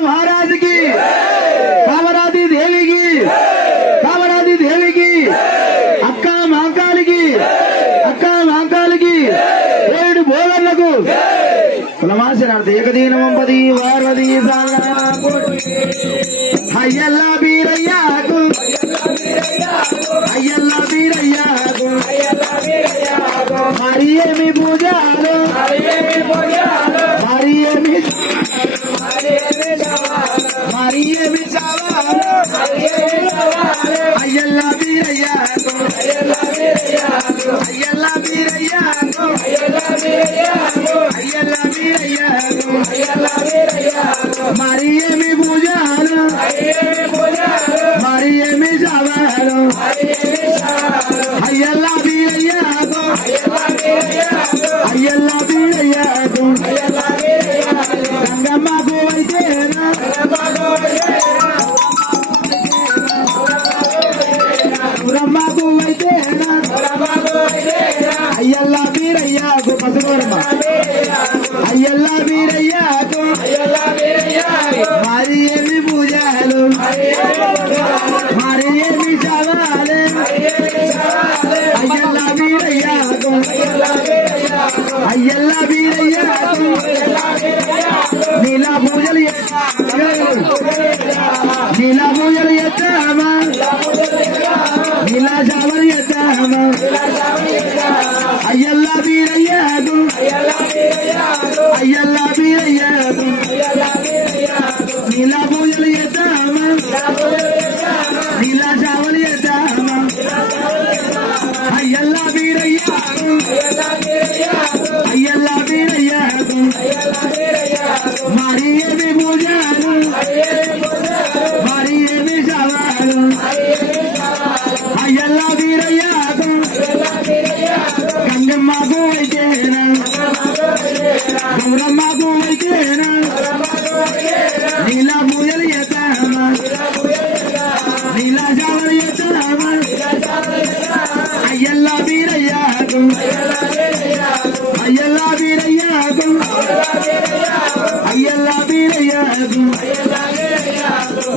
మహారాజుకి కామరాజు దేవికి అక్క మాంకాలికి ఏడు భోగర్లకు కులమాసనార్థ ఏకదీనమంపది వారది అయ్యల్లా బీరయ్యాకు మరి ఏమి పూజలు మరి ఏమి సవాలు అయ్యల్లా బీరయ్యాకు మరి ఏమి పూజలు మరి ఏమి సవాలు అయ్యల్లా బీరయ్యాకు గంగమ్మకు అయితేనా గురమ్మకు అయితేనా అయ్యల్లా బీరయ్యాకు పసుగొరమ్మ అయ్యల్లా బీరయ్యాకు మరి ఏమి పూజలు మరి ఏమి సవాలే అయ్యల్లా బీరయ్యాకు నీలా పూజలు చేస్తామా నీలా జావలు చేస్తామా అయ్యల్లా బీరయ్యాకు నీలా పూజలు చేస్తామా నీలా జావలు చేస్తామా అయ్యల్లా బీరయ్యాకు మరి ఏమి పూజలు మరి ఏమి సవాలు అయ్యల్లా బీరయ్యాకు గంగమ్మకు అయితేనా గౌరమ్మకు అయితేనా నీలా పూజలు చేస్తామా నీలా జావలు చేస్తామా అయ్యల్లా బీరయ్యాకు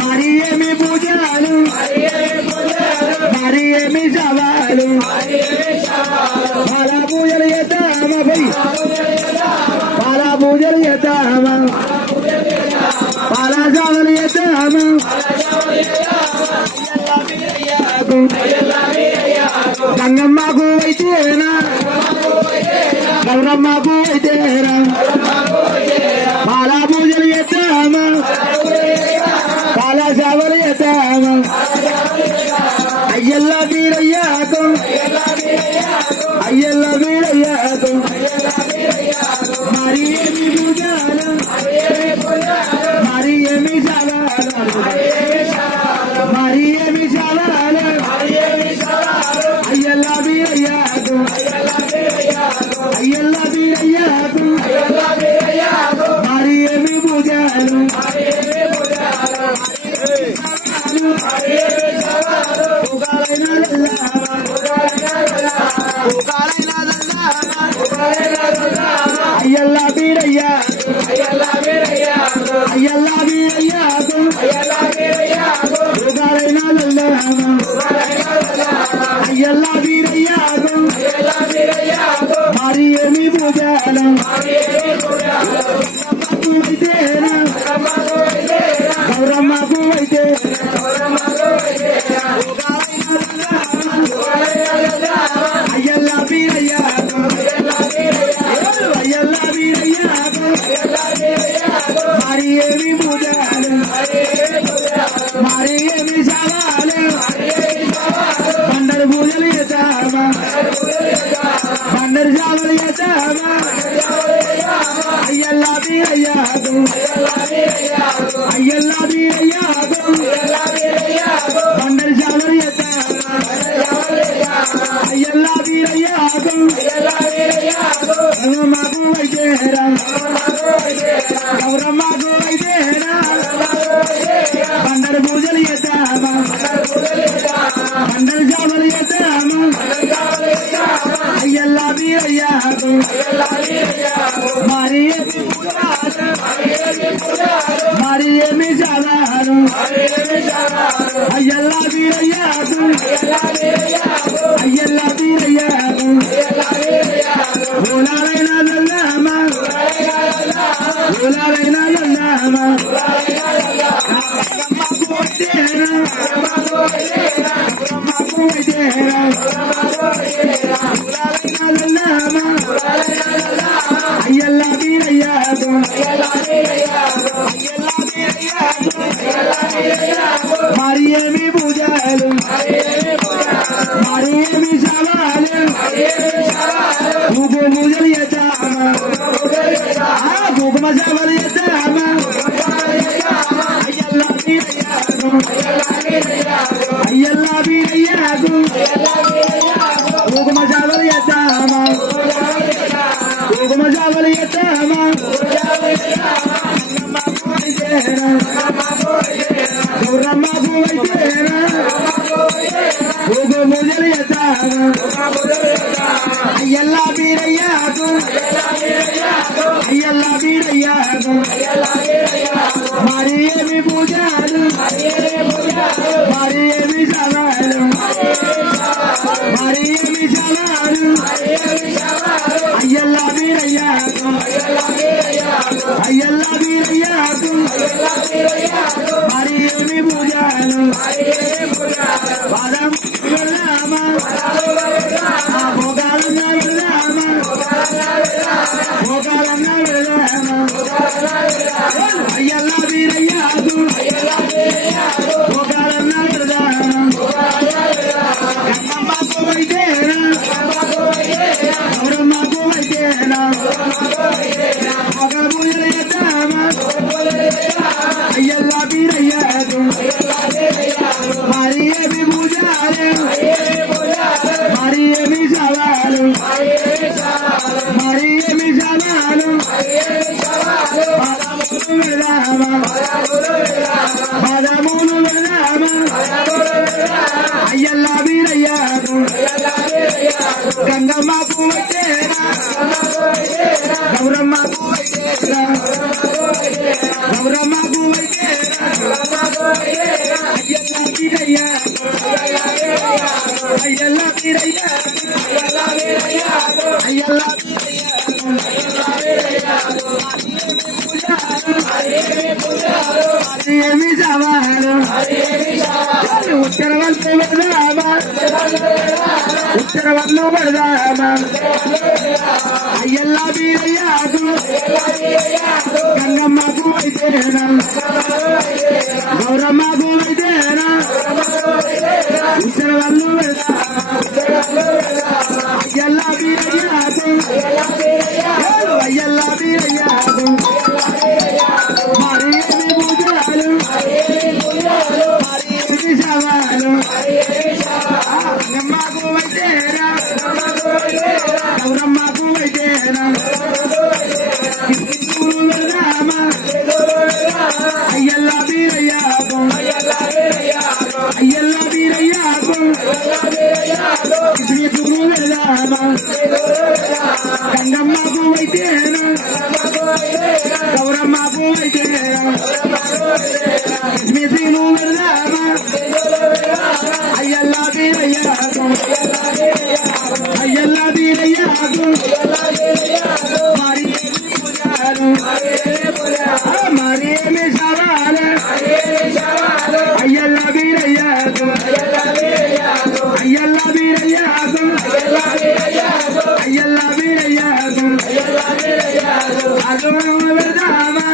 మరి ఏమి పూజలు మరి ఏమి సవాలు పాలా పూజలు చేద్దామా పాలా పూజలు చేద్దామా పాలా జావలు చేద్దామా గంగమ్మకు అయితేనా గౌరమ్మకు అయితేనా పాలా పూజలు చేద్దామా పాలా జావలు చేద్దామా అయ్యల్లా బీరయ్యాకు మరి ఏమి పూజలు మరి ఏమి సవాలు మరి ఏమి సవాలు అయ్యల్లా బీరయ్యాకు మరి ఏమి పూజలు అయ్యల్లా బీరయ్యాకు అయ్యల్లా బీరయ్యాకు మరి ఏమి పూజలు అయితేనా గౌరమ్మకు అయితే అయ్యల్లా బీరయ్యాకు మరి ఏమి పూజలు అయ్యల్లా బీరయ్యాకు మరి ఏమి పూజలు మరి ఏమి సవాలు కుంకుమ పూజలు చేద్దామా కుంకుమ సవాలు చేద్దామా అయ్యల్లా బీరయ్యాకు అయ్యల్లా బీరయ్యాకు కుంకుమ సవాలు చేద్దామా కుంకుమ సవాలు చేద్దామా గౌరమ్మకు వైద్యేనా కుంకుమ పూజలు చేద్దామా అయ్యల్లా బీరయ్యాకు అయ్యల్లా బీరయ్యాకు మరి ఏమి పూజలు మరి ఏమి సవాలు మరి ఏమి సవాలు అయ్యల్లా బీరయ్యాకు అయ్యల్లా బీరయ్యాకు మరి ఏమి పూజలు పదం వెళ్దామా భోగాలన్నా వెళ్దామా భోగాలన్నా వెళ్దామా అయ్యల్లా బీరయ్యాకు భోగాలన్నా వెళ్దామా గంగమ్మకు వైద్యేనా గౌరమ్మకు వైద్యేనా భోగ పూజలు చేద్దామా అయ్యల్లా బీరయ్యాకు మరి ఏమి పూజలు మరి ఏమి సవాలు మరి ఏమి సవాలు పదములు వెళ్దామా పదములు వెళ్దామా అయ్యల్లా బీరయ్యాకు గంగమ్మకు వచ్చేనా గౌరమ్మకు వచ్చేనా గౌరమ్మకు వచ్చేనా అయ్యల్లా బీరయ్యాకు అయ్యల్లా బీరయ్యాకు అయ్యల్లా బీరయ్యాకు అది ఏమి సవాలు ఉత్తరవల్లు పెడదామా ఉత్తరవల్లు పెడదామా అయ్యల్లా బీరయ్యాకు గంగమ్మకు వైద్యేనా గౌరమ్మకు వైద్యేనా ఉత్తరవల్లు పెడదామా అయ్యల్లా బీరయ్యాకు అయ్యల్లా బీరయ్యాకు మరి ఏమి పూజలు మరి ఏమి సవాలు గంగమ్మకు వైద్యేనా గౌరమ్మకు వైద్యేనా వెళ్దామా అయ్యల్లా బీరయ్యాకు అయ్యల్లా బీరయ్యాకు శ్రీపురు వెళ్దామా గంగమ్మకు వైద్యేనా గౌరమ్మకు వైద్యేనా శ్రీను వెళ్దామా అయ్యల్లా బీరయ్యాకు అయ్యల్లా బీరయ్యాకు మరి ఏమి పూజలు మరి ఏమి సవాలు అయ్యల్లా బీరయ్యాకు అయ్యల్లా బీరయ్యాకు అయ్యల్లా బీరయ్యాకు అజురైన వెళ్దామా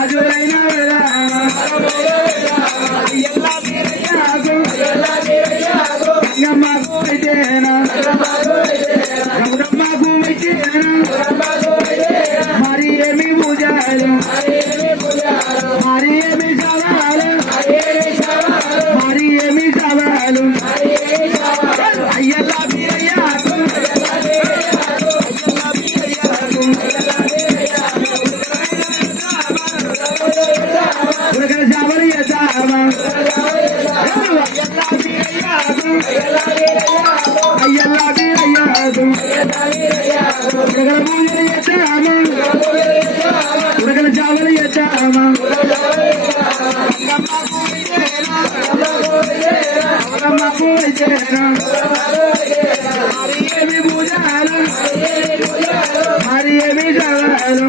అజురైన వెళ్దామా అయ్యల్లా బీరయ్యాకు గంగమ్మకు వైద్యేనా గౌరమ్మకు వైద్యేనా మరి ఏమి పూజలు మరి ఏమి సవాలు మరి ఏమి సవాలు అయ్యల్లా బీరయ్యాకు అయ్యల్లా బీరయ్యాకు ఉరకల సవాలు చేద్దామా అయ్యల్లా బీరయ్యాకు అయ్యల్లా బీరయ్యాకు ఉరకల పూజలు చేద్దామా ఉరకల సవాలు చేద్దామా గంగమ్మకు వైద్యేనా గౌరమ్మకు వైద్యేనా మరి ఏమి పూజలు మరి ఏమి సవాలు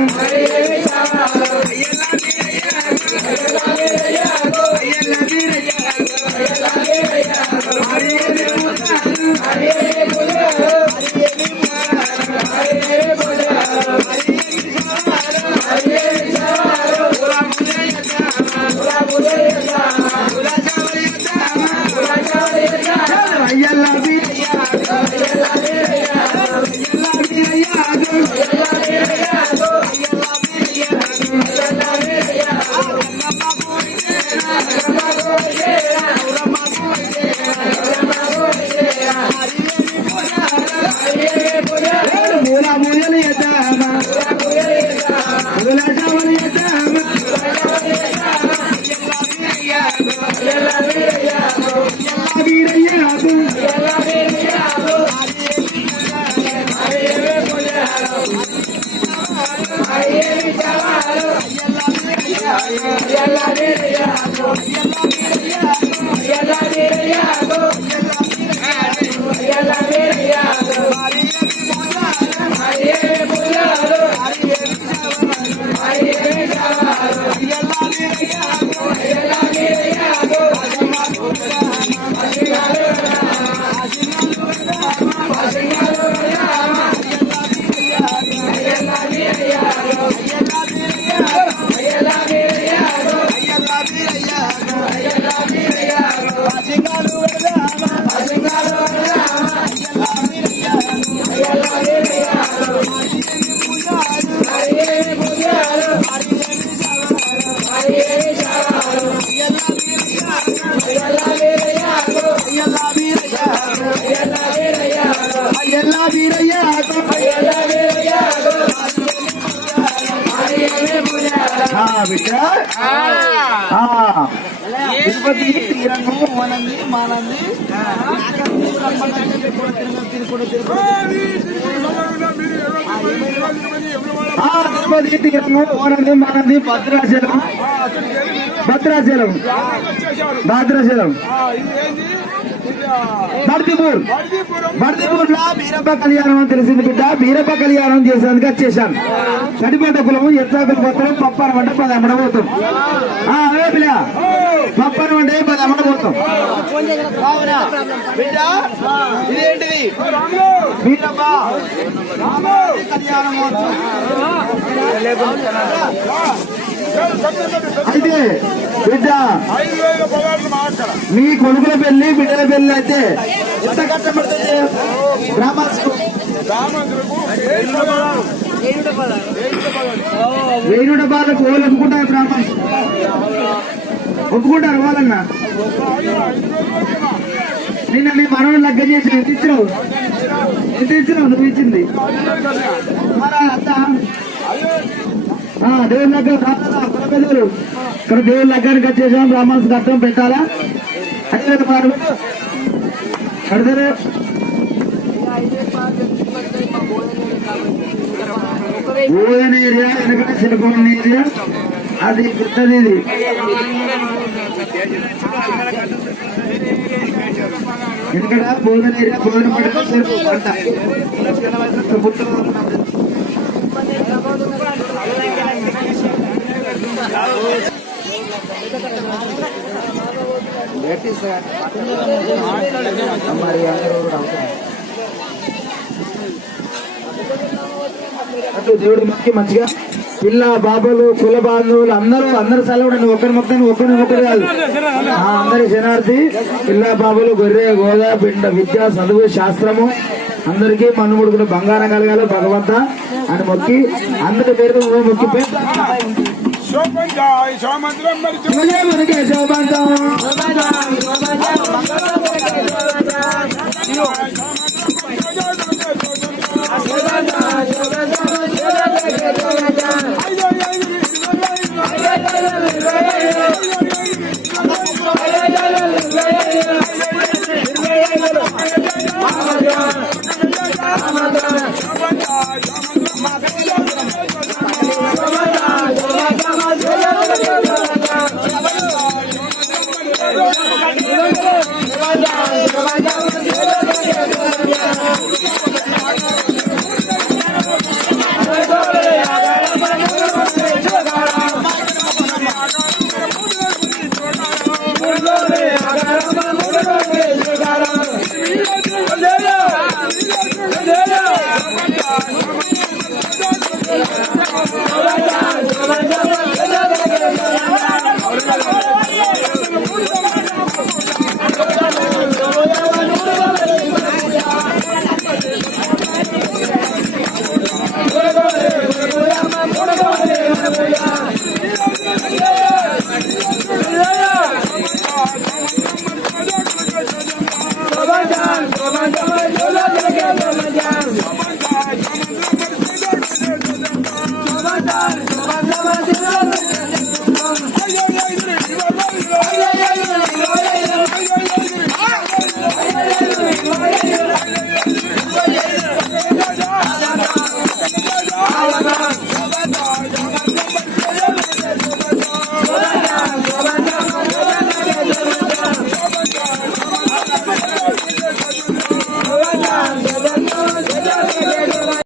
తిరుపతి తీరంగు మనంది మానంది తిరుపతి తీరంగు ఓనంది మానంది భద్రాచలం భద్రాచలం భద్రాచలం బర్దిపూర్ బర్దిపూర్ లో బీరప్ప కళ్యాణం అని తెలిసింది బిడ్డ. బీరప్ప కళ్యాణం చేసేందుకు వచ్చేసాను. కడిపేట కులము ఎత్తాకులు పోతాం పప్పాన వంట 10 అమ్మడ పోతాం. అవే పిల్ల పప్పాన వంట 10 అమ్మడ పోతాం. ఇదేంటిది బీరప్ప కళ్యాణం అయితే బిడ్డ మీ కొడుకుల పెళ్లి బిడ్డల పెళ్లి అయితే ఎంత కష్టపడుతుంది బ్రాహ్మణులకు? 1000 రూపాయలకు వాళ్ళు ఒప్పుకుంటారు బ్రాహ్మణ్ ఒప్పుకుంటారు వాళ్ళన్నా. నిన్న మీ మనవడు లగ్గ చేసి ఎంత ఇచ్చినావు? ఎంత ఇచ్చినావు నువ్వు ఇచ్చింది? దేవుని దగ్గర ఇక్కడ దేవుని లగ్గానికి వచ్చేసాం. బ్రాహ్మణ్స్ కట్టం పెట్టాలా అదే కడతారు. ఓదన ఏరియా ఎందుకంటే సిలికోన్ ఏరియా అది పెద్దది. ఇది ఎందుకంటే బోధన ఏరియా బోధన పంట దేవుడు మొక్కి మంచిగా పిల్ల బాబులు కుల బాంధవులు అందరూ సెలవుడు. ఒకరి మొక్కని ఒకరు కాదు అందరి శనార్థి పిల్ల బాబులు గొర్రె గోదా బిడ్డ విద్య చదువు శాస్త్రము అందరికీ మన్నుముడు కూడా బంగారం కలగాలి భగవంత అని మొక్కి అందరి పేరు మొక్కి